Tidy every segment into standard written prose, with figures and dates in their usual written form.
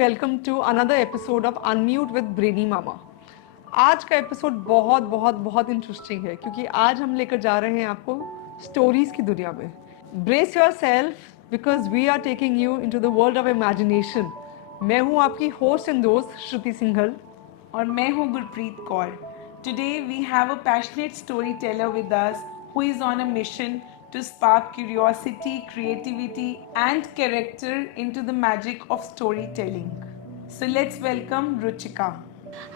Welcome to another episode of unmute with brainy mama. आज का episode बहुत बहुत बहुत इंटरेस्टिंग है क्योंकि आज हम लेकर जा रहे हैं आपको स्टोरीज की दुनिया में। Brace yourself because we are taking you into the world of imagination. मैं हूँ आपकी होस्ट एंड दोस्त श्रुति सिंघल और मैं हूँ Gurpreet Kaur. Today we have a passionate storyteller with us who is on a mission to spark curiosity, creativity and character into the magic of storytelling. So let's welcome Ruchika.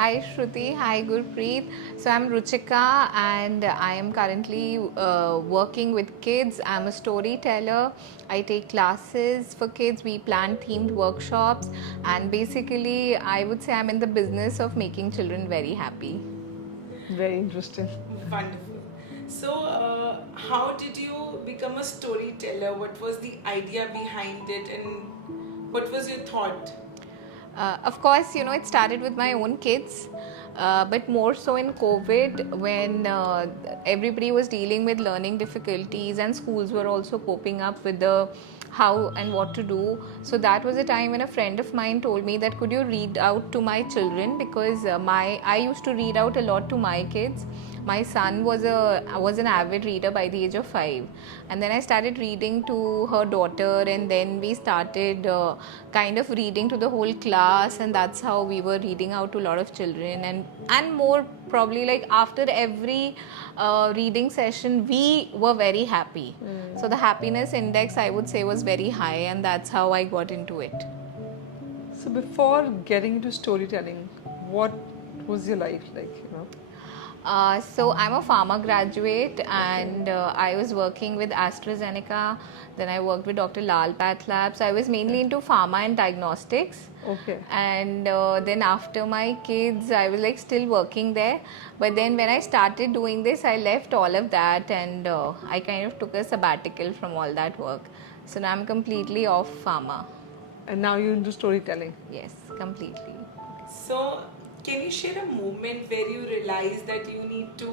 Hi Shruti, hi Gurpreet. So I'm Ruchika and I am currently working with kids. I'm a storyteller. I take classes for kids. We plan themed workshops and basically I would say I'm in the business of making children very happy. Very interesting. Wonderful. So, how did you become a storyteller? What was the idea behind it and what was your thought? Of course, it started with my own kids, but more so in COVID when everybody was dealing with learning difficulties and schools were also coping up with the how and what to do. So that was a time when a friend of mine told me that could you read out to my children, because I used to read out a lot to my kids. My son was an avid reader by the age of 5, and then I started reading to her daughter, and then we started kind of reading to the whole class, and that's how we were reading out to a lot of children, and more probably like after every reading session we were very happy. So the happiness index, I would say, was very high, and that's how I got into it. So before getting into storytelling, what was your life like, So I'm a pharma graduate, and I was working with AstraZeneca. Then I worked with Dr. Lal Path Labs. I was mainly into pharma and diagnostics. Okay. And then after my kids, I was like still working there. But then when I started doing this, I left all of that, and I kind of took a sabbatical from all that work. So now I'm completely off pharma. And now you're into storytelling. Yes, completely. So, can you share a moment where you realized that you need to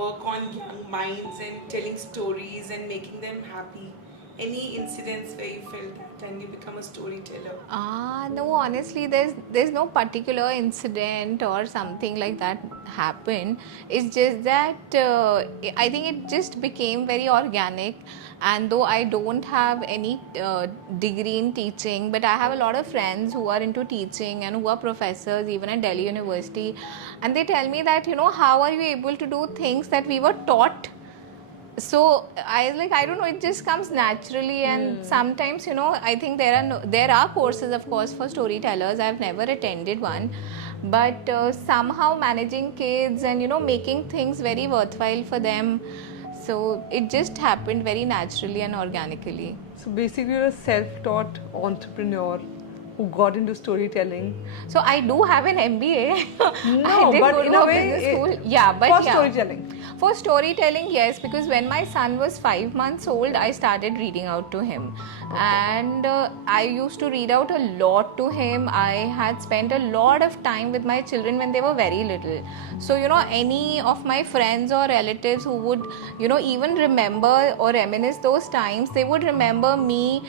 work on young minds and telling stories and making them happy? Any incidents where you felt that and you become a storyteller? No, honestly, there's no particular incident or something like that happened. It's just that I think it just became very organic. And though I don't have any degree in teaching, but I have a lot of friends who are into teaching and who are professors even at Delhi University, and they tell me that how are you able to do things that we were taught. So I was like, I don't know, it just comes naturally. And sometimes I think there are courses, of course, for storytellers. I've never attended one, but somehow managing kids and making things very worthwhile for them, so it just happened very naturally and organically. So basically you're a self-taught entrepreneur who got into storytelling. So I do have an MBA. No, I did but go in to a a way, business school. Yeah, but for storytelling. For storytelling, yes, because when my son was 5 months old, I started reading out to him. Okay. And I used to read out a lot to him. I had spent a lot of time with my children when they were very little. So, any of my friends or relatives who would, even remember or reminisce those times, they would remember me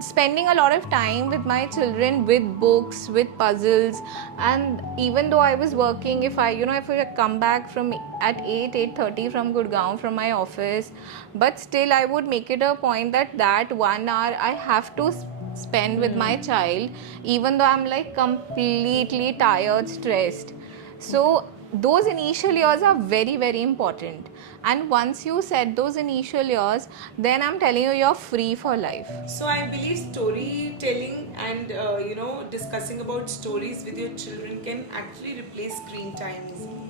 spending a lot of time with my children with books, with puzzles. And even though I was working, if I come back from at 8:30 from Gurgaon from my office, but still I would make it a point that 1 hour I have to spend with my child, even though I'm like completely tired, stressed. So those initial years are very, very important, and once you set those initial years, then I'm telling you, you're free for life. So I believe storytelling and discussing about stories with your children can actually replace screen time easily.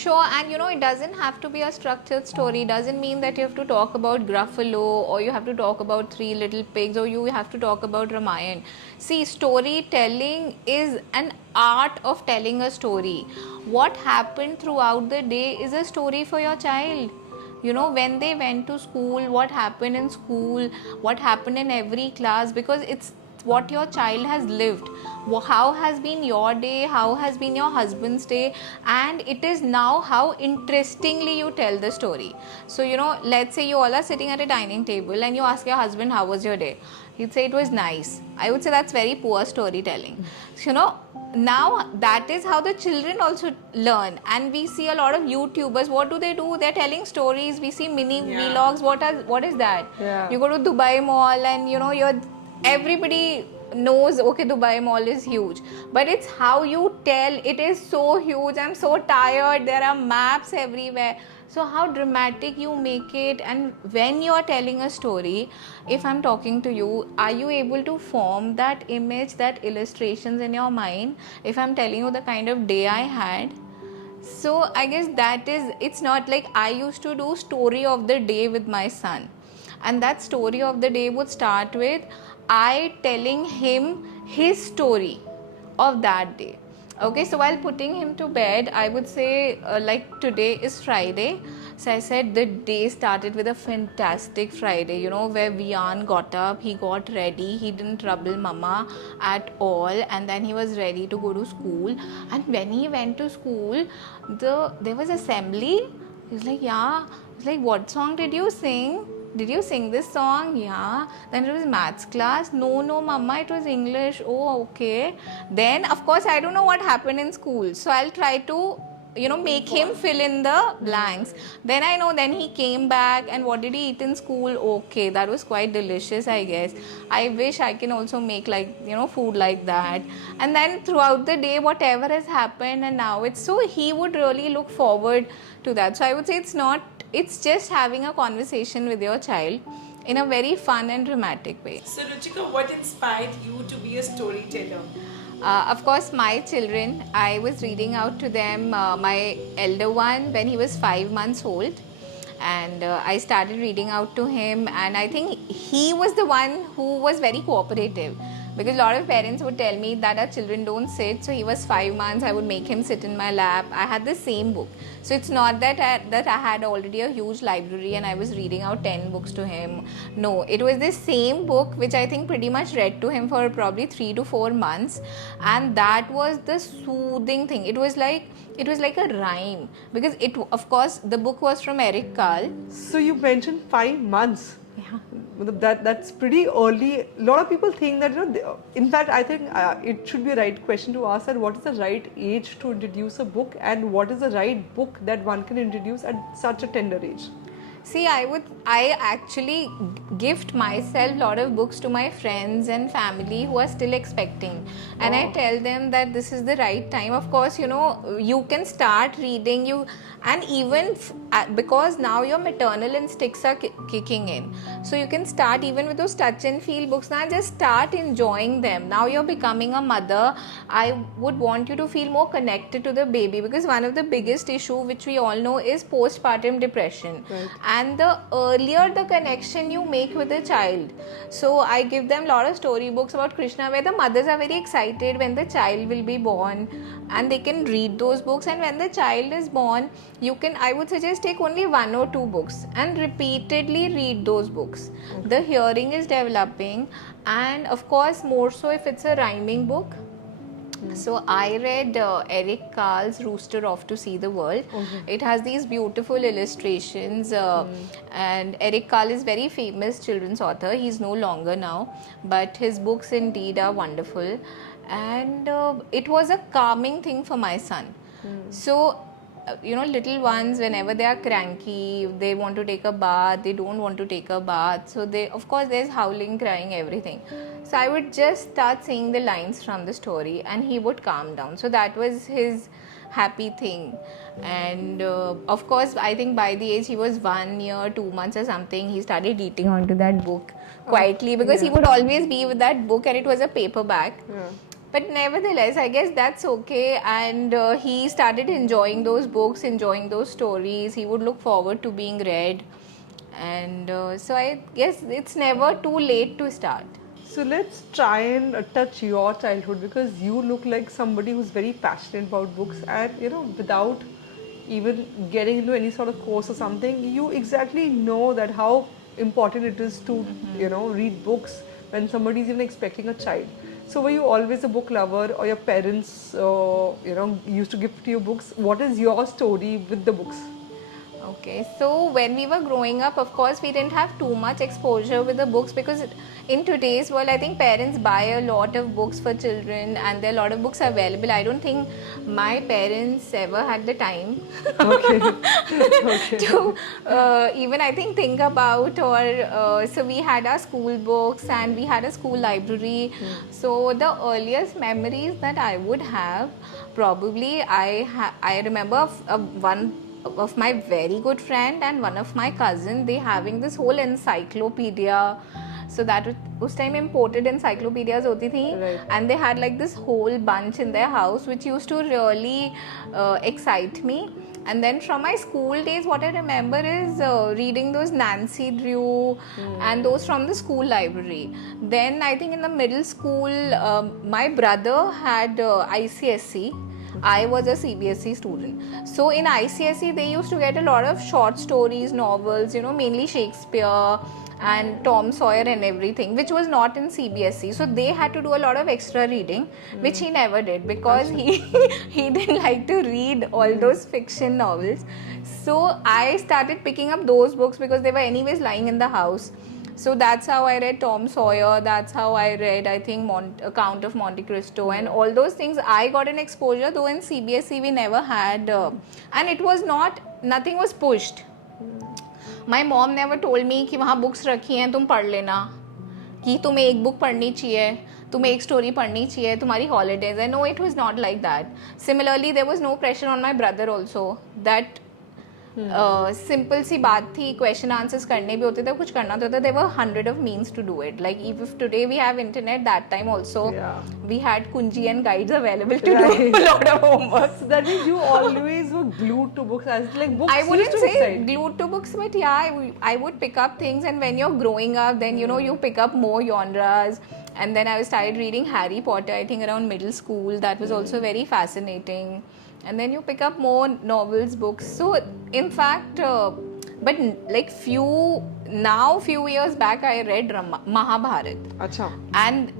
Sure, and it doesn't have to be a structured story. It doesn't mean that you have to talk about Gruffalo, or you have to talk about Three Little Pigs, or you have to talk about Ramayana. See, storytelling is an art of telling a story. What happened throughout the day is a story for your child. When they went to school, what happened in school, what happened in every class, because it's what your child has lived. How has been your day, how has been your husband's day, and it is now how interestingly you tell the story. So let's say you all are sitting at a dining table and you ask your husband, how was your day? He'd say it was nice. I would say that's very poor storytelling. So, now that is how the children also learn. And we see a lot of YouTubers. What do? They're telling stories. We see mini vlogs. What is that? Yeah. You go to Dubai Mall and everybody knows, okay, Dubai Mall is huge, but it's how you tell. It is so huge. I'm so tired. There are maps everywhere. So how dramatic you make it. And when you are telling a story, if I'm talking to you, are you able to form that image, that illustrations in your mind? If I'm telling you the kind of day I had, so I guess that is, it's not like I used to do story of the day with my son, and that story of the day would start with I telling him his story of that day. Okay, so while putting him to bed, I would say, like today is Friday. So I said the day started with a fantastic Friday, where Vian got up, he got ready, he didn't trouble mama at all, and then he was ready to go to school. And when he went to school, there was assembly. He's like, yeah. He's like, what song did you sing? Did you sing this song? Yeah. Then it was maths class. No, mama, it was English. Oh, okay. Then, of course, I don't know what happened in school. So I'll try to, make him fill in the blanks. Then I know, then he came back and what did he eat in school? Okay, that was quite delicious, I guess. I wish I can also make food like that. And then throughout the day, whatever has happened, and now it's so he would really look forward to that. So I would say it's just having a conversation with your child in a very fun and dramatic way. So, Ruchika, what inspired you to be a storyteller? Of course, my children, I was reading out to them, my elder one when he was 5 months old. And I started reading out to him, and I think he was the one who was very cooperative, because a lot of parents would tell me that our children don't sit. So he was 5 months, I would make him sit in my lap. I had the same book. So it's not that I had already a huge library and I was reading out 10 books to him. No, it was the same book which I think pretty much read to him for probably 3 to 4 months, and that was the soothing thing. It was like a rhyme, because of course the book was from Eric Carle. So you mentioned 5 months. Yeah. That's pretty early. A lot of people think that, in fact, I think it should be a right question to ask that what is the right age to introduce a book, and what is the right book that one can introduce at such a tender age? See, I actually gift myself a lot of books to my friends and family who are still expecting. And I tell them that this is the right time. Of course, you can start reading, and even because now your maternal instincts are kicking in. So you can start even with those touch and feel books. Now just start enjoying them. Now you're becoming a mother. I would want you to feel more connected to the baby, because one of the biggest issue which we all know is postpartum depression. Right. And the earlier the connection you make with the child. So I give them a lot of storybooks about Krishna, where the mothers are very excited when the child will be born, and they can read those books. And when the child is born, I would suggest take only 1 or 2 books and repeatedly read those books. Okay. The hearing is developing, and of course more so if it's a rhyming book. So I read Eric Carle's Rooster Off to See the World. It has these beautiful illustrations, and Eric Carle is very famous children's author. He's no longer now, but his books indeed are wonderful, and it was a calming thing for my son. So little ones, whenever they are cranky, they want to take a bath, they don't want to take a bath. So of course there's howling, crying, everything. So I would just start saying the lines from the story and he would calm down. So that was his happy thing. And of course, I think by the age he was 1 year, 2 months or something, he started eating onto that book quietly, because he would always be with that book, and it was a paperback. Yeah. But nevertheless, I guess that's okay, and he started enjoying those books, enjoying those stories. He would look forward to being read, and so I guess it's never too late to start. So let's try and touch your childhood, because you look like somebody who's very passionate about books, and without even getting into any sort of course or something, you exactly know that how important it is to read books when somebody's even expecting a child. So were you always a book lover, or your parents used to gift you books? What is your story with the books? Okay, so when we were growing up, of course, we didn't have too much exposure with the books because in today's world, I think parents buy a lot of books for children and there are a lot of books available. I don't think my parents ever had the time Okay. Okay. to even I think about or so we had our school books and we had a school library. So the earliest memories that I would have, probably I remember one of my very good friend and one of my cousin, they having this whole encyclopedia. So that उस time imported encyclopedias होती थी, Right. and they had like this whole bunch in their house which used to really excite me. And then from my school days, what I remember is reading those Nancy Drew and those from the school library. Then I think in the middle school, my brother had ICSE. I was a CBSE student. So in ICSE, they used to get a lot of short stories, novels, mainly Shakespeare and Tom Sawyer and everything, which was not in CBSE. So they had to do a lot of extra reading, which he never did because he didn't like to read all those fiction novels. So I started picking up those books because they were anyways lying in the house. So that's how I read Tom Sawyer, that's how I read, I think, Count of Monte Cristo, and all those things. I got an exposure, though in CBSE we never had, and it was nothing was pushed. My mom never told me कि वहाँ books रखी हैं तुम पढ़ लेना, कि तुम्हें एक book पढ़नी चाहिए, तुम्हें एक story पढ़नी चाहिए, तुम्हारी holidays है. No, it was not like that. Similarly, there was no pressure on my brother also that simple सी बात थी, क्वेश्चन आंसर्स करने भी होते थे, कुछ करना तो होता. There were 100 of means to do it. Like if today we have internet, that time also we had kunji and guides available to do a lot of homework. So that means you always were glued to books. As like books. I wouldn't used to say excite. glued to books, but yeah, I would pick up things, and when you're growing up, then you pick up more genres. And then I started reading Harry Potter, I think around middle school. That was also very fascinating. And then you pick up more novels, books. So in fact, but like few years back, I read Mahabharat. Acha. And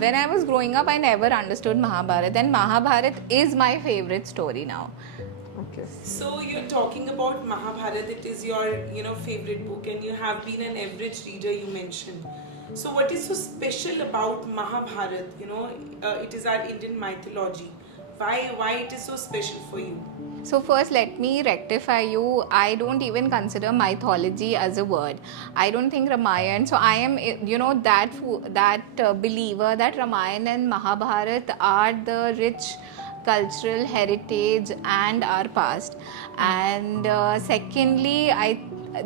when I was growing up, I never understood Mahabharat, and Mahabharat is my favorite story now. Okay. So you're talking about Mahabharata. It is your favorite book, and you have been an average reader, you mentioned. So what is so special about Mahabharata? It is our Indian mythology. Why it is so special for you? So first, let me rectify you. I don't even consider mythology as a word. I don't think Ramayana. So I am, that believer that Ramayana and Mahabharata are the rich cultural heritage and our past. And secondly,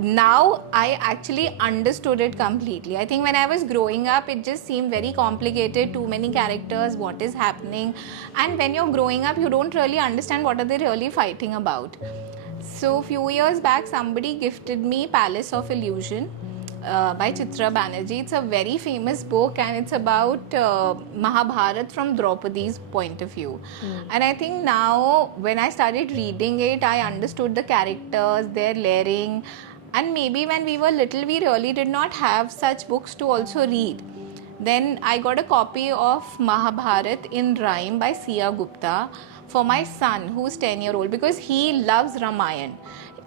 now I actually understood it completely. I think when I was growing up, it just seemed very complicated, too many characters, what is happening. And when you're growing up, you don't really understand what are they really fighting about. So few years back, somebody gifted me Palace of Illusion by Chitra Banerjee. It's a very famous book, and it's about Mahabharat from Draupadi's point of view. And I think now when I started reading it, I understood the characters, their layering. And maybe when we were little, we really did not have such books to also read. Then I got a copy of Mahabharat in rhyme by Sia Gupta for my son, who's 10-year-old, because he loves Ramayana.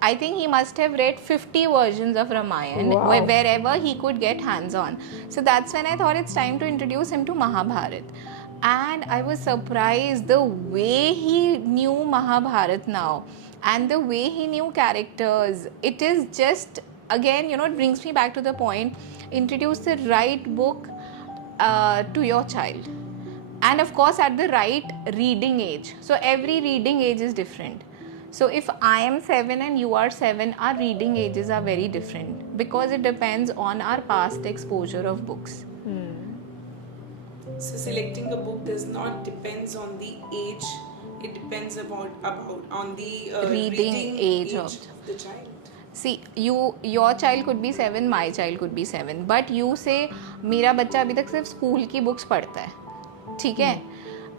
I think he must have read 50 versions of Ramayana wherever he could get hands on. So that's when I thought it's time to introduce him to Mahabharat. And I was surprised the way he knew Mahabharat now and the way he knew characters. It is just, again, it brings me back to the point, introduce the right book to your child. And of course at the right reading age. So every reading age is different. So if I am 7 and you are 7, our reading ages are very different because it depends on our past exposure of books. So selecting a book does not depends on the age. It depends on the reading age of the child. See, your child could be 7, my child could be 7, but you say मेरा बच्चा अभी तक सिर्फ school की books पढ़ता है, ठीक है?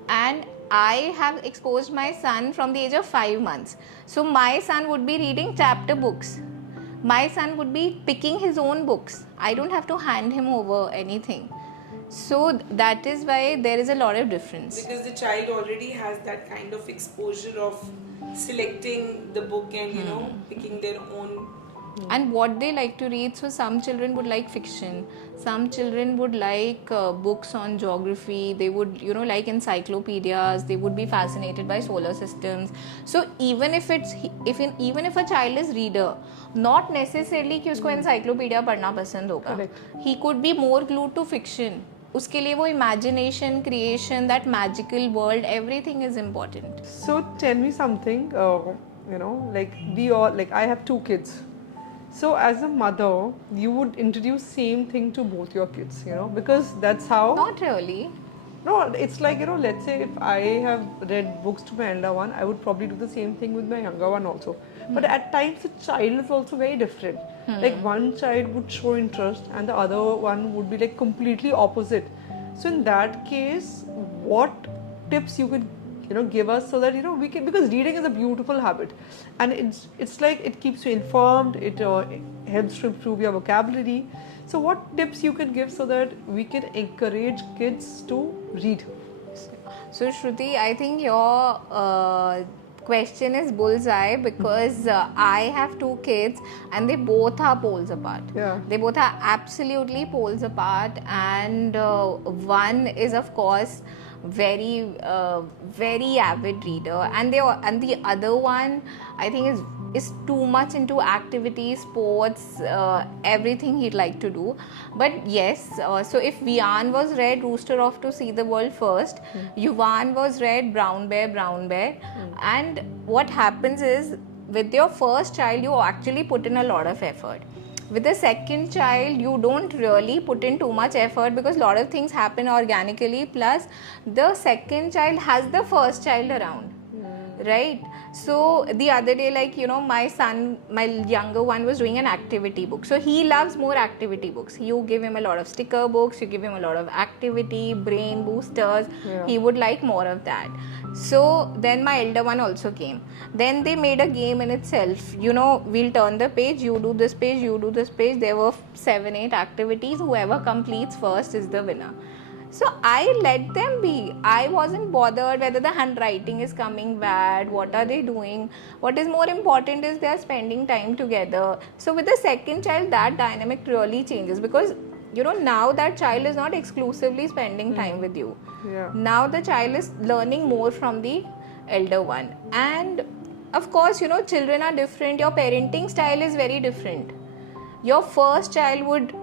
And I have exposed my son from the age of 5 months. So my son would be reading chapter books. My son would be picking his own books. I don't have to hand him over anything. So that is why there is a lot of difference. Because the child already has that kind of exposure of selecting the book and picking their own. And what they like to read. So some children would like fiction, some children would like books on geography, they would like encyclopedias, they would be fascinated by solar systems. So even if even if a child is reader, not necessarily कि उसको encyclopedia पढ़ना पसंद होगा. He could be more glued to fiction. उसके लिए वो imagination, creation, that magical world, everything is important. So tell me something, like I have 2 kids. So as a mother, you would introduce same thing to both your kids, because that's how. Not really. No, it's like, let's say if I have read books to my elder one, I would probably do the same thing with my younger one also. But at times the child is also very different. Like one child would show interest and the other one would be like completely opposite. So in that case, what tips you could give us so that we can, because reading is a beautiful habit and it's like it keeps you informed, it helps to improve your vocabulary. So what tips you can give so that we can encourage kids to read? So Shruti, I think your question is bullseye because I have 2 kids and they both are poles apart. Yeah. They both are absolutely poles apart, and one is of course very avid reader, and the other one I think is too much into activities, sports, everything he'd like to do. But yes, so if Vian was read Rooster Off to See the World first, Yuvan was read Brown Bear, and what happens is with your first child you actually put in a lot of effort. With the second child, you don't really put in too much effort because a lot of things happen organically. Plus, the second child has the first child around, right? So the other day, my younger one was doing an activity book. So he loves more activity books. You give him a lot of sticker books, you give him a lot of activity, brain boosters. Yeah. He would like more of that. So then my elder one also came. Then they made a game in itself. We'll turn the page, you do this page, you do this page. There were 7-8 activities. Whoever completes first is the winner. So I let them be. I wasn't bothered whether the handwriting is coming bad, what are they doing. What is more important is they are spending time together. So with the second child, that dynamic really changes because now that child is not exclusively spending time with you. Yeah. Now the child is learning more from the elder one. And of course, children are different. Your parenting style is very different. Your first child would,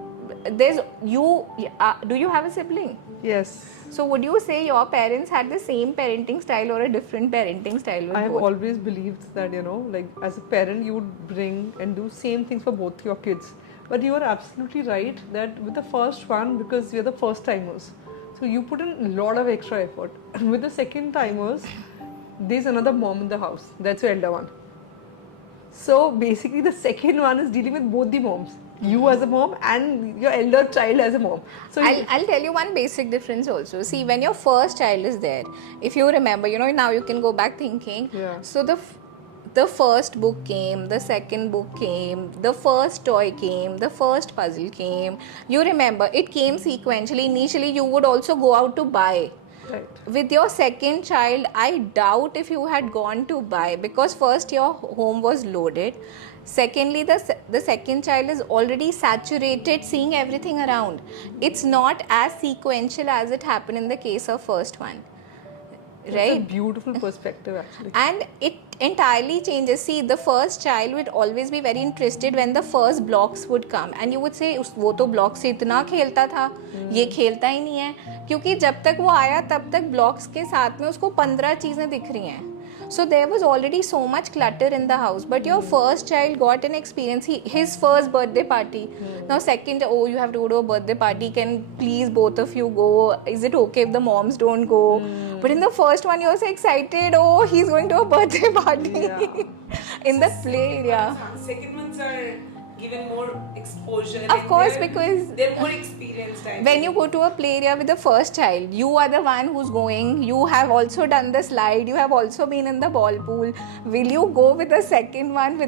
do you have a sibling? Yes. So would you say your parents had the same parenting style or a different parenting style with I have both? always believed that, as a parent, you would bring and do same things for both your kids. But you are absolutely right that with the first one, because we are the first timers, so you put in a lot of extra effort. And with the second timers, there's another mom in the house. That's your elder one. So basically, the second one is dealing with both the moms. You as a mom and your elder child as a mom. So I'll tell you one basic difference also. See, when your first child is there, if you remember, now you can go back thinking. Yeah. So the first book came, the second book came, the first toy came, the first puzzle came. You remember, it came sequentially. Initially, you would also go out to buy. right. With your second child, I doubt if you had gone to buy, because first your home was loaded. Secondly, the second child is already saturated seeing everything around. It's not as sequential as it happened in the case of first one. That's Right? a beautiful perspective actually. And it entirely changes. See, the first child would always be very interested when the first blocks would come, and you would say वो तो block से इतना खेलता था, ये खेलता ही नहीं है, क्योंकि जब तक वो आया तब तक ब्लॉक्स के साथ में उसको 15 चीज़ें दिख रही हैं. So there was already so much clutter in the house. But your first child got an experience. His first birthday party. Now second, you have to go to a birthday party. Can please both of you go? Is it okay if the moms don't go? But in the first one, you're so excited. Oh, he's going to a birthday party. Yeah. In the play area. Second ones are given more exposure. Of course, because they're more experienced. when you go to a play area with the first child, you are the one who's going. You have also done the slide. You have also been in the ball pool. Will you go with the second one?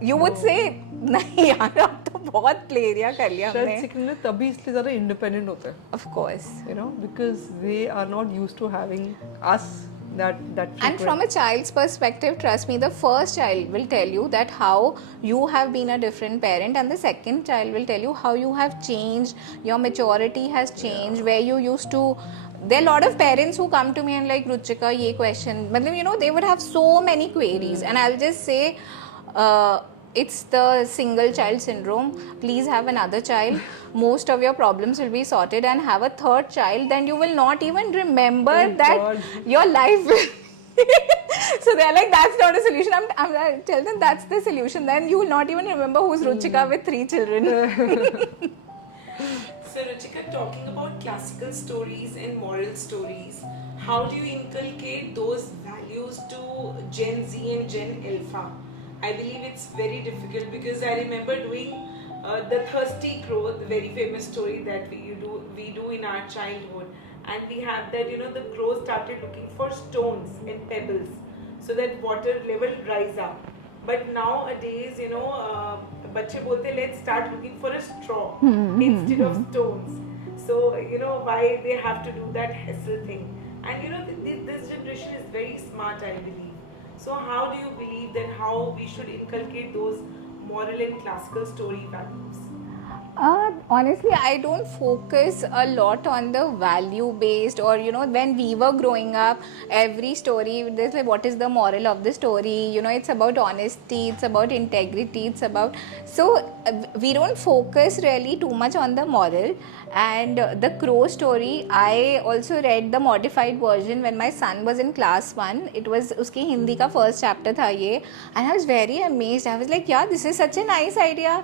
You would say, नहीं यार अब तो बहुत play area कर लिया शायद हमने. second में तभी इसलिए ज़्यादा independent होते हैं. Of course. Because they are not used to having us that And from a child's perspective, trust me, the first child will tell you that how you have been a different parent, and the second child will tell you how you have changed, your maturity has changed, where you used to. There are a lot of parents who come to me and like, Ruchika, ye question. Matlab, you know, they would have so many queries, and I'll just say, it's the single child syndrome. Please have another child. Most of your problems will be sorted, and have a third child. Then you will not even remember that God. your life will. So they're like, that's not a solution. I'm tell them that's the solution. Then you will not even remember who's Ruchika with 3 children. So, Ruchika, talking about classical stories and moral stories, how do you inculcate those values to Gen Z and Gen Alpha? I believe it's very difficult because I remember doing the Thirsty Crow, the very famous story that we do in our childhood, and we have that, you know, the crow started looking for stones and pebbles so that water level rise up. But nowadays, you know, बच्चे बोलते let's start looking for a straw instead of stones. So you know why they have to do that hassle thing. And you know this generation is very smart, I believe. So how do you believe that how we should inculcate those moral and classical story values? Honestly, I don't focus a lot on the value based, or you know, when we were growing up, every story there's like, what is the moral of the story? You know, it's about honesty, it's about integrity, it's about, so we don't focus really too much on the moral. And the crow story, I also read the modified version when my son was in class 1. It was uski Hindi ka first chapter tha ye, and I was very amazed. I was like, yeah, this is such a nice idea.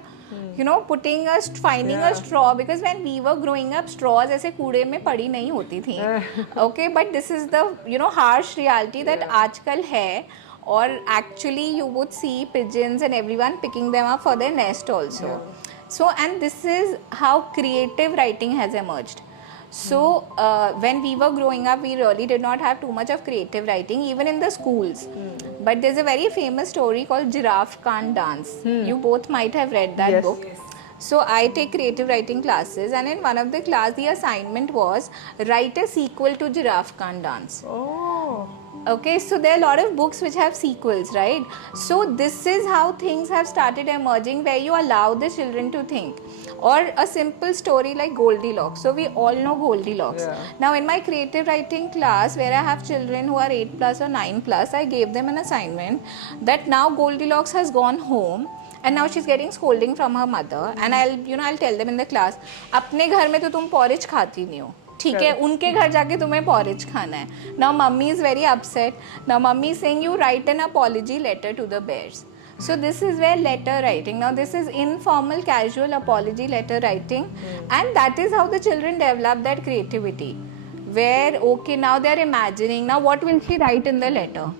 You know, finding a straw, because when we were growing up, straws ऐसे कूड़े में पड़ी नहीं होती थी. Okay, but this is the, you know, harsh reality that आजकल है, or actually you would see pigeons and everyone picking them up for their nest also. So, and this is how creative writing has emerged. So, when we were growing up, we really did not have too much of creative writing, even in the schools. But there's a very famous story called Giraffe Can't Dance. You both might have read that book. Yes. So I take creative writing classes, and in one of the class, the assignment was write a sequel to Giraffe Can't Dance. Oh. Okay, so there are a lot of books which have sequels, right? So this is how things have started emerging, where you allow the children to think. Or a simple story like Goldilocks. So we all know Goldilocks. Yeah. Now in my creative writing class, where I have children who are 8 plus or 9 plus, I gave them an assignment that now Goldilocks has gone home, and now she's getting scolding from her mother, and I'll tell them in the class, अपने घर में तो तुम porridge खाती नहीं हो, ठीक है, उनके घर जाके तुम्हें porridge खाना है. Now mummy is very upset. Now mummy is saying you write an apology letter to the bears. So this is where letter writing. Now this is informal, casual apology letter writing, and that is how the children develop that creativity. Where okay, now they are imagining. Now what will she write in the letter?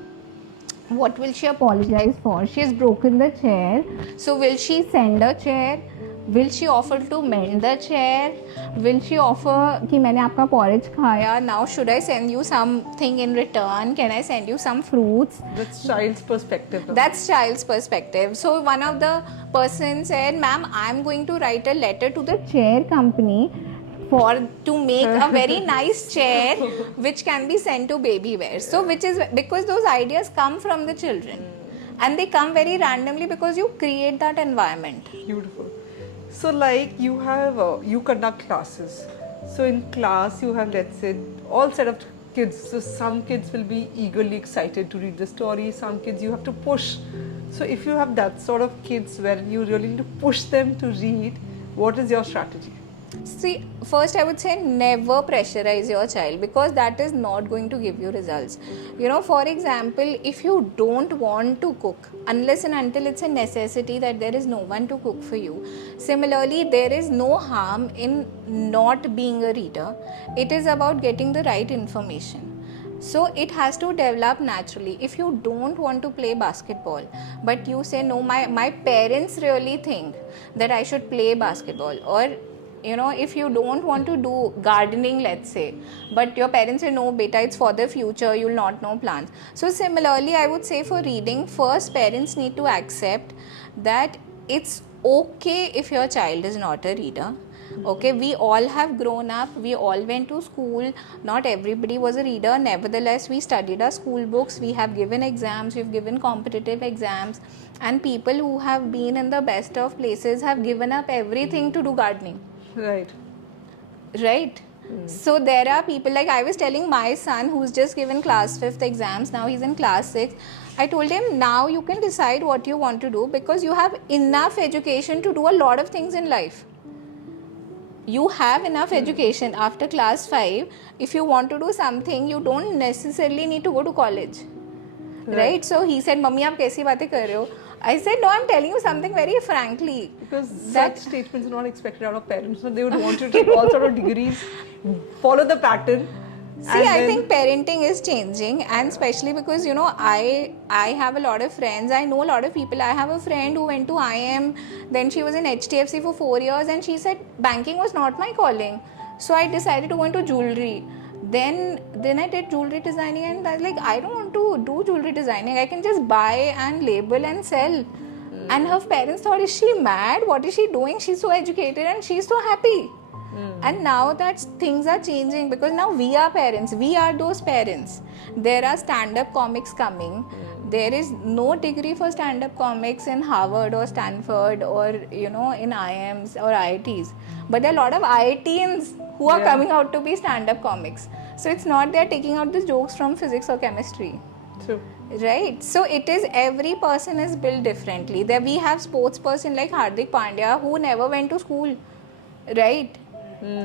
What will she apologize for? She has broken the chair. So will she send a chair? Will she offer to mend the chair? Will she offer कि मैंने आपका porridge खाया? Now should I send you something in return? Can I send you some fruits? That's child's perspective. That's child's perspective. So one of the person said, "Ma'am, I'm going to write a letter to the chair company to make a very nice chair which can be sent to baby bears." So which is because those ideas come from the children, and they come very randomly because you create that environment. Beautiful. So like you conduct classes. So in class you have, let's say, all set of kids. So some kids will be eagerly excited to read the story. Some kids you have to push. So if you have that sort of kids where you really need to push them to read, what is your strategy? See, first I would say never pressurize your child, because that is not going to give you results. You know, for example, if you don't want to cook, unless and until it's a necessity that there is no one to cook for you. Similarly, there is no harm in not being a reader. It is about getting the right information. So it has to develop naturally. If you don't want to play basketball, but you say, no, my parents really think that I should play basketball, or you know, if you don't want to do gardening, let's say, but your parents say, no, beta, it's for the future, you'll not know plants. So similarly, I would say for reading, first parents need to accept that it's okay if your child is not a reader. Okay, we all have grown up, we all went to school. Not everybody was a reader. Nevertheless, we studied our school books, we have given exams, we've given competitive exams, and people who have been in the best of places have given up everything to do gardening. Right. Right? So there are people, like I was telling my son who's just given class 5th exams, now he's in class 6. I told him, now you can decide what you want to do because you have enough education to do a lot of things in life. You have enough education after class 5. If you want to do something, you don't necessarily need to go to college. Right? So he said, Mummy, aap kaisi baatein kar rahe ho? I said, no, I'm telling you something very frankly. Because such statements are not expected out of parents. So they would want you to take all sort of degrees, follow the pattern. See, I think parenting is changing, and especially because, you know, I have a lot of friends. I know a lot of people. I have a friend who went to IM, then she was in HDFC for 4 years, and she said banking was not my calling. So I decided to go into jewelry. Then I did jewelry designing, and I was like, I don't want to do jewelry designing. I can just buy and label and sell. And her parents thought, is she mad? What is she doing? She's so educated and she's so happy. And now that things are changing because now we are parents. We are those parents. There are stand-up comics coming. There is no degree for stand-up comics in Harvard or Stanford or, you know, in IIMs or IITs. But there are a lot of IITians who are coming out to be stand-up comics. So it's not they're taking out the jokes from physics or chemistry. True. Right. So it is, every person is built differently. There we have sports person like Hardik Pandya who never went to school. Right.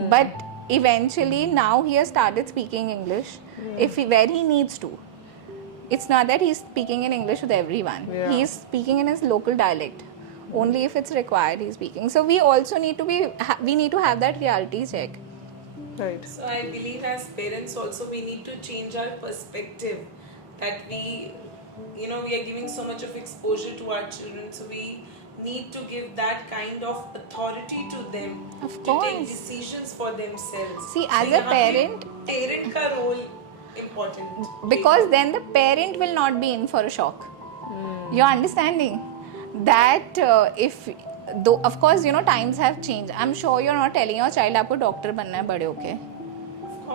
But eventually now he has started speaking English where he needs to. It's not that he's speaking in English with everyone. He's speaking in his local dialect. Only if it's required he's speaking. So we also need to we need to have that reality check. Right. So I believe as parents also we need to change our perspective, that we are giving so much of exposure to our children, so we need to give that kind of authority to them Of to take course. decisions for themselves. See, So as a यहाँ पे parent, parent का role important. because then the parent will not be in for a shock. You're understanding that if though of course you know times have changed. I'm sure you're not telling your child आपको doctor बनना है बड़े होके.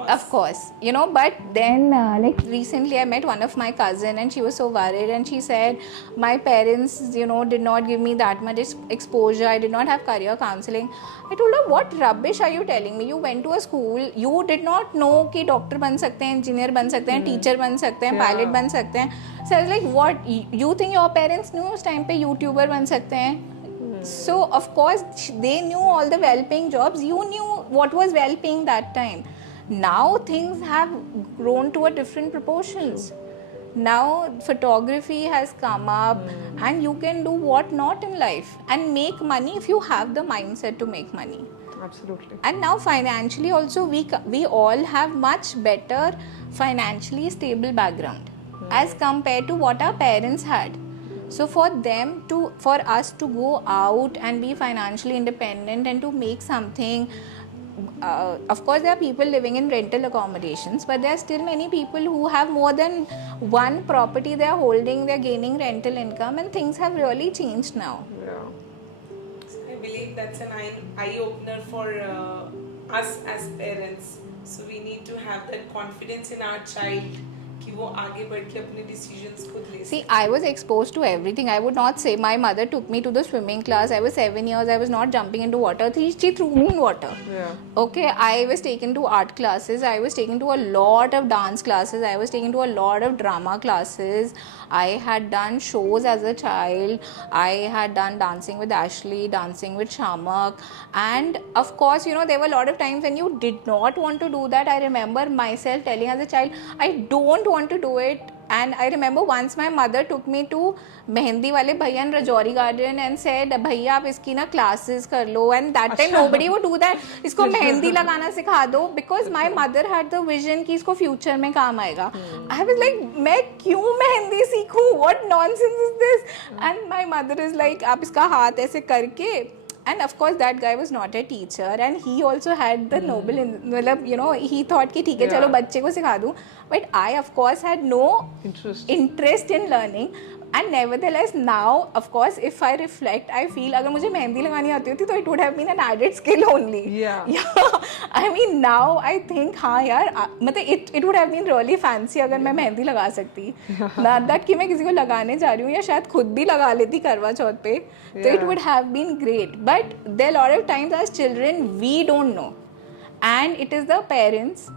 Of course, you know, but then like recently I met one of my cousin and she was so worried and she said my parents, you know, did not give me that much exposure. I did not have career counseling. I told her, what rubbish are you telling me? You went to a school, you did not know कि doctor बन सकते हैं, engineer बन सकते हैं, teacher बन सकते हैं, pilot बन सकते हैं. So I was like, what? You think your parents knew उस time पे YouTuber बन सकते हैं? So of course they knew all the well-paying jobs. You knew what was well-paying that time. Now things have grown to a different proportions. Now photography has come up and you can do what not in life and make money if you have the mindset to make money. Absolutely. And now financially also we all have much better financially stable background as compared to what our parents had. So for us to go out and be financially independent and to make something, of course there are people living in rental accommodations, but there are still many people who have more than one property they are holding, they are gaining rental income, and things have really changed now. So I believe that's an eye opener for us as parents. So we need to have that confidence in our child कि वो आगे बढ़ के अपने decisions खुद ले. See, I was exposed to everything. I would not say my mother took me to the swimming class. I was 7 years. I was not jumping into water. She threw me in water. Yeah. Okay, I was taken to art classes. I was taken to a lot of dance classes. I was taken to a lot of drama classes. I had done shows as a child. I had done dancing with Ashley, dancing with Shamak. And of course, you know, there were a lot of times when you did not want to do that. I remember myself telling as a child, I don't want to do it. And I remember once my mother took me to Mehendi wale bhaiya in Rajouri garden and said, bhaiya aap iski na classes kar lo. And that time nobody would do that. Isko mehendi lagana sikha do, because my mother had the vision ki isko future mein kaam aayega. I was like, main kyun mehendi seekhu? What nonsense is this? And my mother is like, aap iska haath aise karke. And of course that guy was not a teacher and he also had the noble, you know, he thought कि ठीक है चलो बच्चे को सिखा दूँ. But I of course had no interest in learning. And nevertheless, now, of course, if I reflect, I feel अगर मुझे मेहंदी लगानी आती होती तो it would have been an added skill only. Yeah. I mean, now I think हाँ यार, मतलब it would have been really fancy अगर मैं मेहंदी लगा सकती. Not that कि मैं किसी को लगाने जा रही हूँ या शायद खुद भी लगा लेती करवा चौथ पे, तो it would have been great. But there are a lot of times as children we don't know, and it is the parents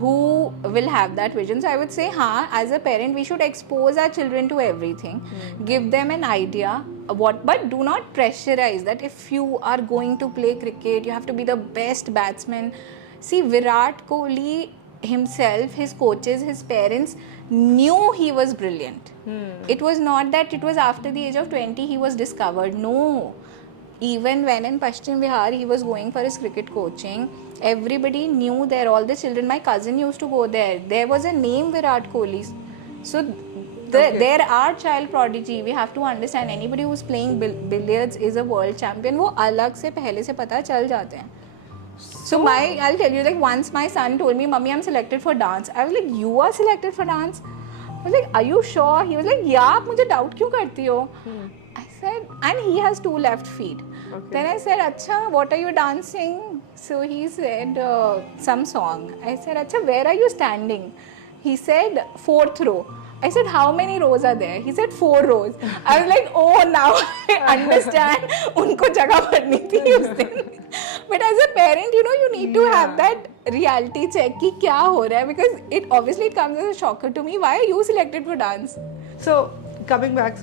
who will have that vision. So I would say, as a parent, we should expose our children to everything, give them an idea but do not pressurize that if you are going to play cricket, you have to be the best batsman. See, Virat Kohli himself, his coaches, his parents knew he was brilliant. It was not that it was after the age of 20 he was discovered. No. Even when in Pashchim Bihar he was going for his cricket coaching, everybody knew there, all the children, my cousin used to go there. There was a name Virat Kohli. So there are child prodigy. We have to understand anybody who's playing billiards is a world champion. वो अलग से पहले से पता चल जाते हैं. So I'll tell you, like once my son told me, Mummy, I'm selected for dance. I was like, you are selected for dance? I was like, are you sure? He was like, yeah, आप मुझे doubt क्यों करती हो? I said, and he has 2 left feet. Okay. Then I said, Acha, what are you dancing? So he said, some song. I said, Acha, where are you standing? He said, 4th row. I said, how many rows are there? He said, 4 rows. I was like, oh, now I understand. Unko jagah padni thi us din. But as a parent, you need to have that reality check ki kya ho raha hai, because it obviously comes as a shocker to me. Why are you selected for dance? So coming back,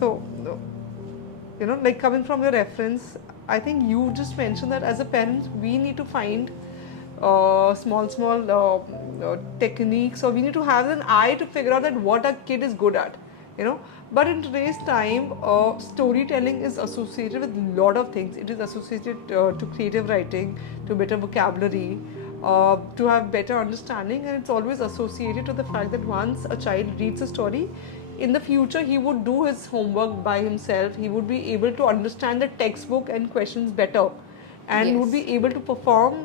like coming from your reference, I think you just mentioned that as a parent, we need to find small techniques, or we need to have an eye to figure out that what a kid is good at, But in today's time, storytelling is associated with a lot of things. It is associated to creative writing, to better vocabulary, to have better understanding, and it's always associated to the fact that once a child reads a story, in the future he would do his homework by himself. He would be able to understand the textbook and questions better, and would be able to perform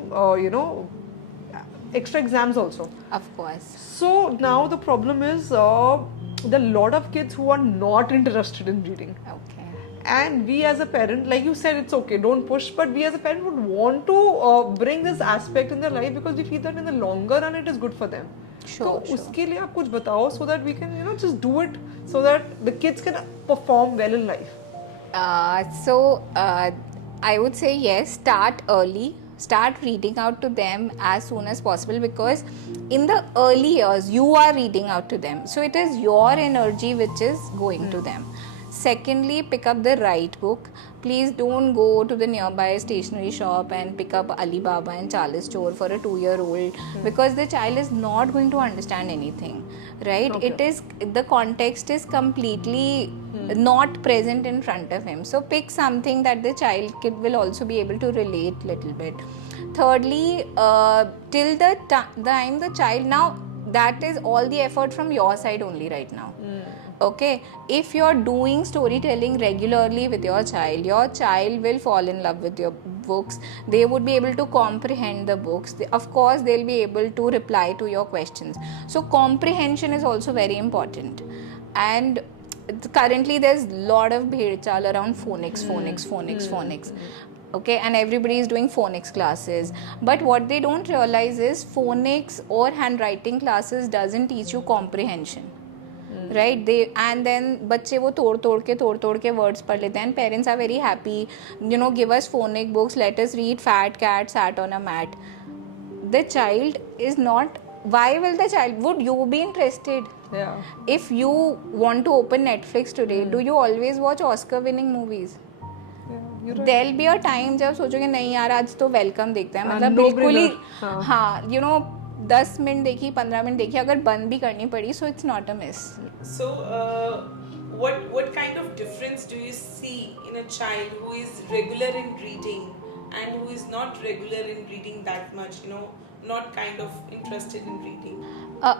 extra exams also. Of course. So now the problem is there are a lot of kids who are not interested in reading. Okay. And we as a parent, like you said, it's okay, don't push, but we as a parent would want to bring this aspect in their life because we feel that in the longer run it is good for them. Sure. उसके लिए आप कुछ बताओ so that we can just do it so that the kids can perform well in life. I would say yes, start early. Start reading out to them as soon as possible, because in the early years you are reading out to them, so it is your energy which is going to them. Secondly, pick up the right book. Please don't go to the nearby stationery shop and pick up Alibaba and Charles Chore for a 2-year-old, because the child is not going to understand anything, right? Okay. It is, the context is completely not present in front of him. So pick something that the kid will also be able to relate little bit. Thirdly, till the time the child, now that is all the effort from your side only right now. Okay, if you're doing storytelling regularly with your child will fall in love with your books. They would be able to comprehend the books. Of course, they'll be able to reply to your questions. So comprehension is also very important. And currently there's a lot of bhed chal around phonics. Okay, and everybody is doing phonics classes. But what they don't realize is phonics or handwriting classes doesn't teach you comprehension. Right? And then बच्चे वो तोड़ के words पढ़ लेते हैं, and parents are very happy, give us phonic books, let us read Fat Cat Sat on a Mat. The child is not, why will the child, would you be interested? Yeah. If you want to open Netflix today, do you always watch Oscar winning movies? Right. There'll be a time जब सोचोगे नहीं यार आज तो welcome देखते हैं, मतलब बिल्कुल ही हाँ 10 मिनट देखी 15 मिनट देखी, अगर बंद भी करनी पड़ी, so it's not a miss. So what kind of difference do you see in a child who is regular in reading and who is not regular in reading that much, not kind of interested in reading?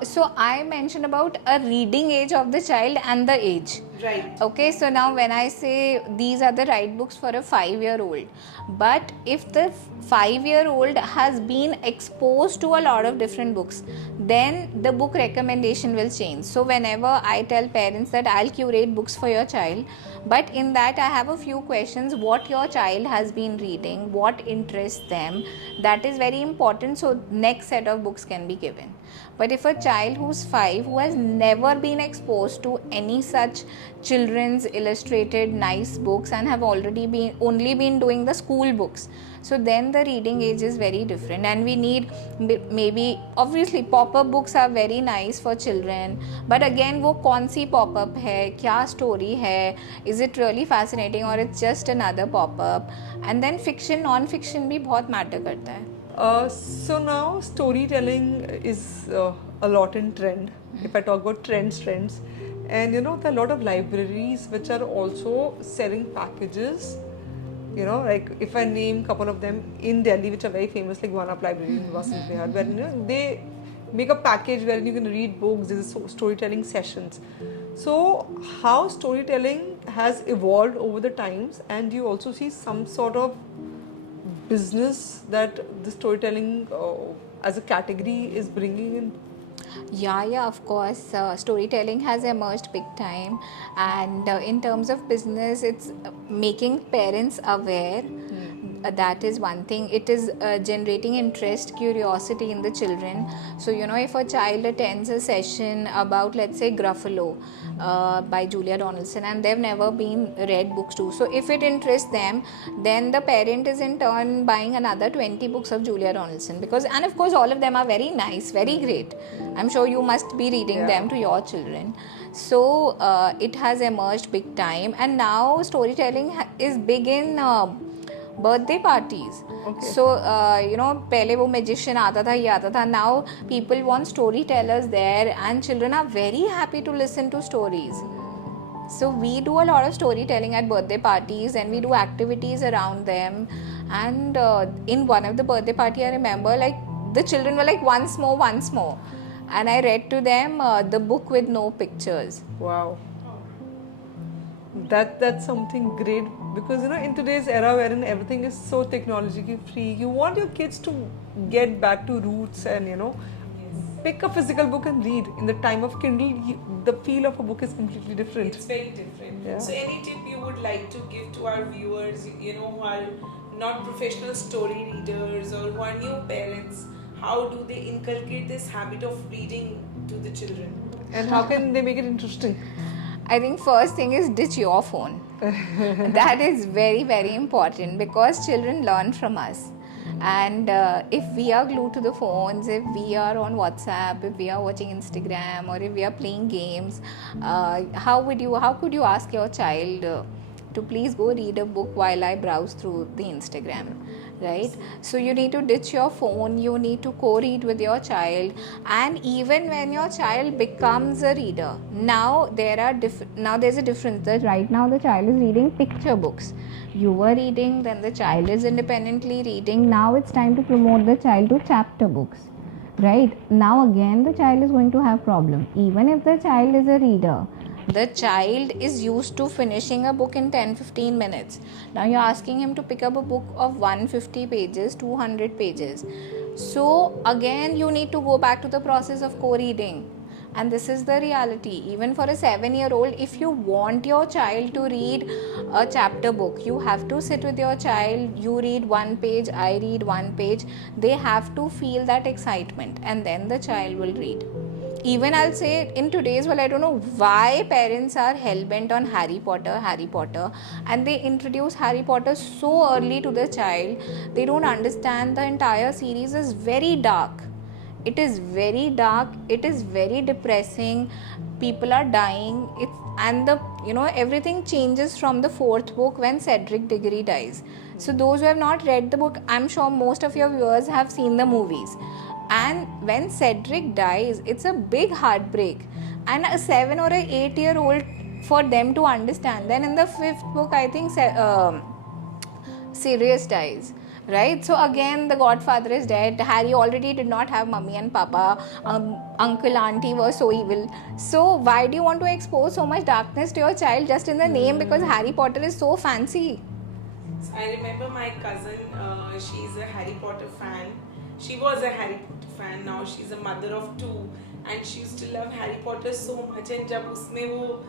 So I mentioned about a reading age of the child and the age. Right. Okay, so now when I say these are the right books for a 5-year-old, but if the 5-year-old has been exposed to a lot of different books, then the book recommendation will change. So whenever I tell parents that I'll curate books for your child, but in that I have a few questions: what your child has been reading, what interests them, that is very important, so next set of books can be given. But if a child who's 5, who has never been exposed to any such children's illustrated nice books and have already been only been doing the school books, so then the reading age is very different, and we need maybe, obviously pop-up books are very nice for children, but again वो कौन सी pop-up है, क्या story है, is it really fascinating or it's just another pop-up, and then fiction non-fiction भी बहुत matter करता है. So now storytelling is a lot in trend. If I talk about trends, and there are a lot of libraries which are also selling packages. Like if I name a couple of them in Delhi, which are very famous, like One Up Library in Vasant Vihar, where they make a package where you can read books. There's storytelling sessions. So how storytelling has evolved over the times, and you also see some sort of business that the storytelling as a category is bringing in. Yeah, of course. Storytelling has emerged big time, and in terms of business, it's making parents aware. That is one thing. It is generating interest, curiosity in the children. So if a child attends a session about, let's say, Gruffalo by Julia Donaldson, and they've never been read books too, so if it interests them, then the parent is in turn buying another 20 books of Julia Donaldson, and of course all of them are very nice, very great. I'm sure you must be reading them to your children. So it has emerged big time, and now storytelling is big in birthday parties. Okay. So पहले वो magician आता था, ये आता था. Now people want storytellers there, and children are very happy to listen to stories. So we do a lot of storytelling at birthday parties, and we do activities around them. And in one of the birthday party, I remember, like, the children were like, once more, and I read to them the book with no pictures. Wow. That's something great, because in today's era wherein everything is so technologically free, you want your kids to get back to roots and pick a physical book and read. In the time of Kindle, the feel of a book is completely different. It's very different. Yeah. So any tip you would like to give to our viewers, who are not professional story readers or who are new parents, how do they inculcate this habit of reading to the children? And how can they make it interesting? I think first thing is ditch your phone. That is very, very important, because children learn from us. And if we are glued to the phones, if we are on WhatsApp, if we are watching Instagram, or if we are playing games, how could you ask your child to please go read a book while I browse through the Instagram, right? So you need to ditch your phone, you need to co-read with your child. And even when your child becomes a reader, now there's a difference. That right now the child is reading picture books. You were reading, then the child is independently reading. Now it's time to promote the child to chapter books, right? Now again the child is going to have problem. Even if the child is a reader, the child is used to finishing a book in 10-15 minutes. Now you're asking him to pick up a book of 150 pages, 200 pages. So again you need to go back to the process of co-reading. And this is the reality. Even for a 7-year-old, if you want your child to read a chapter book, you have to sit with your child. You read one page, I read one page. They have to feel that excitement, and then the child will read. Even I'll say, in today's world, I don't know why parents are hell-bent on Harry Potter, and they introduce Harry Potter so early to the child. They don't understand the entire series is very dark. It is very dark, it is very depressing, people are dying, everything changes from the 4th book when Cedric Diggory dies. So those who have not read the book, I'm sure most of your viewers have seen the movies. And when Cedric dies, it's a big heartbreak. And a 7 or a 8-year-old, for them to understand. Then in the 5th book, I think Sirius dies. Right? So again, the godfather is dead. Harry already did not have mummy and papa. uncle, auntie were so evil. So why do you want to expose so much darkness to your child just in the name because Harry Potter is so fancy? So I remember my cousin, she's a Harry Potter fan. She was a Harry Potter fan, now she's a mother of two, and she used to love Harry Potter so much. And jab usme wo,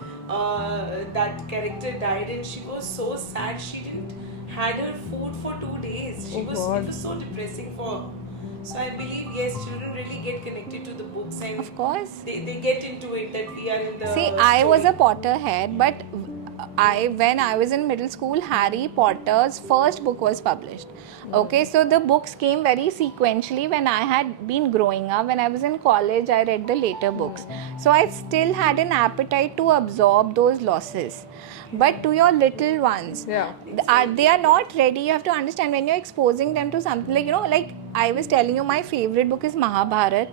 that character died, and she was so sad. She didn't had her food for 2 days. Oh It God. was so depressing for her. So I believe yes, children really get connected to the books, and Of course. they get into it that we are in the See, I was a story. Potterhead, but when I was in middle school, Harry Potter's first book was published. Okay, so the books came very sequentially when I had been growing up. When I was in college, I read the later books. So I still had an appetite to absorb those losses. But to your little ones, Yeah. they are not ready. You have to understand when you're exposing them to something like, like I was telling you, my favorite book is Mahabharat.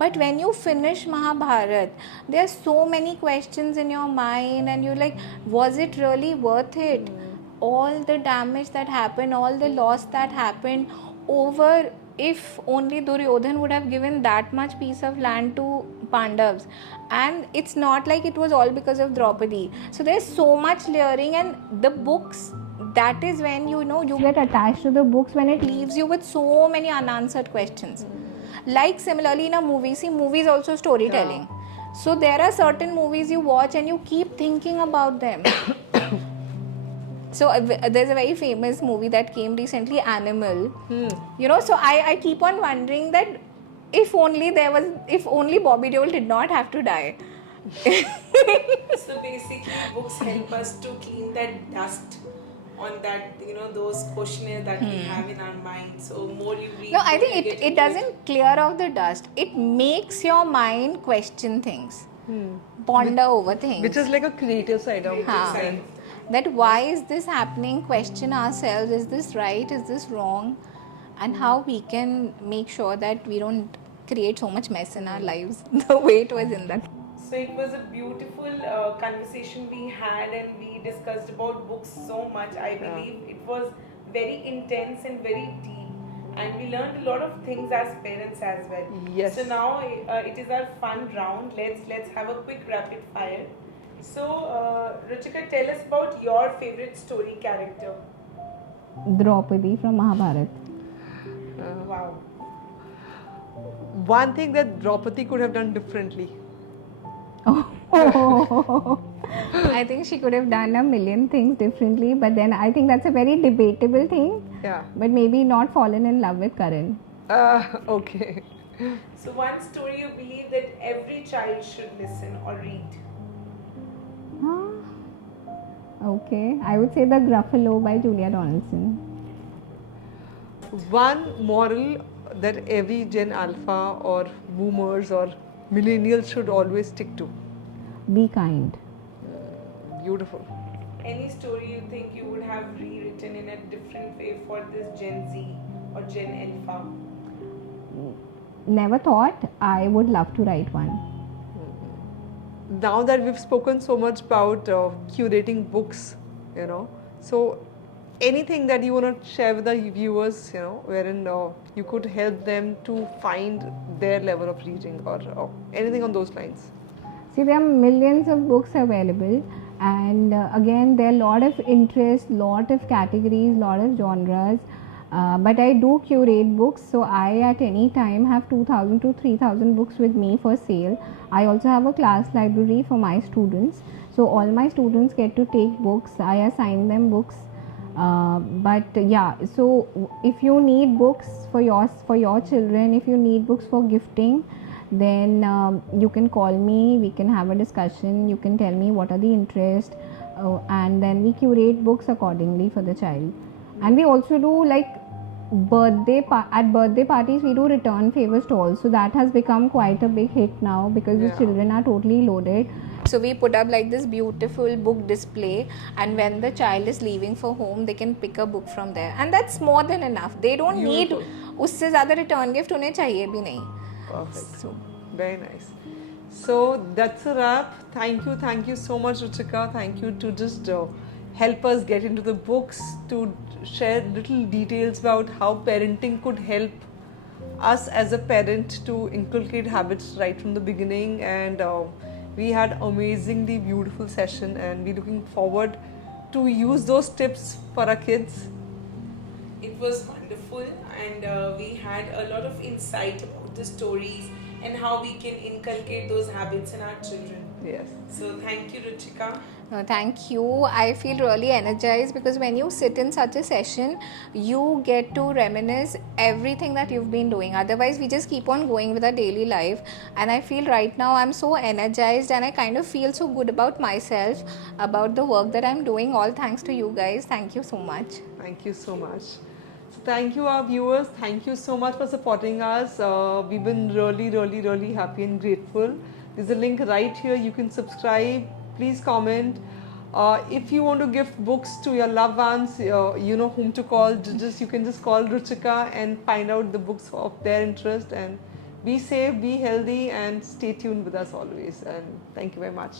But when you finish Mahabharat, there are so many questions in your mind, and you're like, was it really worth it? All the damage that happened, all the loss that happened over, if only Duryodhan would have given that much piece of land to Pandavas. And it's not like it was all because of Draupadi. So there's so much layering, and the books, that is when you get attached to the books, when it leaves you with so many unanswered questions. Like similarly in a movie, see, movie is also storytelling. So there are certain movies you watch and you keep thinking about them. So there's a very famous movie that came recently, Animal. So I keep on wondering that if only Bobby Deol did not have to die. So basically, books help us to clean that dust on that, those questionnaires that we have in our mind. So more you read, No, I more think you get it into doesn't clear off the dust. It makes your mind question things, ponder over things. Which is like a creative side of हाँ, it. that why is this happening, question ourselves, is this right, is this wrong, and how we can make sure that we don't create so much mess in our lives the way it was in that. So it was a beautiful conversation we had, and we discussed about books so much. I believe it was very intense and very deep, and we learned a lot of things as parents as well. Yes. So now it is our fun round. Let's have a quick rapid fire. So Ruchika, tell us about your favorite story character. Draupadi from Mahabharat. Wow. One thing that Draupadi could have done differently. I think she could have done a million things differently, but then I think that's a very debatable thing. Yeah. But maybe not fallen in love with Karan. Okay. So one story you believe that every child should listen or read. Okay, I would say The Gruffalo by Julia Donaldson. One moral that every Gen Alpha or boomers or millennials should always stick to. Be kind. Beautiful. Any story you think you would have rewritten in a different way for this Gen Z or Gen Alpha? Never thought. I would love to write one. Now that we've spoken so much about curating books, so anything that you want to share with the viewers, wherein you could help them to find their level of reading or anything on those lines. See, there are millions of books available, and again, there are a lot of interest, lot of categories, lot of genres. But I do curate books, so I at any time have 2,000 to 3,000 books with me for sale. I also have a class library for my students, so all my students get to take books. I assign them books. So if you need books for your children, if you need books for gifting, then you can call me, we can have a discussion, you can tell me what are the interests, and then we curate books accordingly for the child. And we also do like birthday parties, we do return favors stalls, so that has become quite a big hit now because the children are totally loaded. So we put up like this beautiful book display, and when the child is leaving for home, they can pick a book from there, and that's more than enough. They don't need उससे ज़्यादा return gift उन्हें चाहिए भी नहीं. Perfect. So, very nice. So that's a wrap. Thank you so much, Ruchika. Thank you to just help us get into the books, to share little details about how parenting could help us as a parent to inculcate habits right from the beginning, and we had amazingly beautiful session, and we're looking forward to use those tips for our kids. It was wonderful, and we had a lot of insight about the stories and how we can inculcate those habits in our children. Yes. So, thank you, Ruchika. No, thank you. I feel really energized because when you sit in such a session, you get to reminisce everything that you've been doing. Otherwise, we just keep on going with our daily life. And I feel right now I'm so energized and I kind of feel so good about myself, about the work that I'm doing. All thanks to you guys. Thank you so much. Thank you so much. So thank you, our viewers. Thank you so much for supporting us. We've been really happy and grateful. There's a link right here. You can subscribe. Please comment. If you want to gift books to your loved ones, you know whom to call. You can just call Ruchika and find out the books of their interest. And be safe, be healthy, and stay tuned with us always. And thank you very much.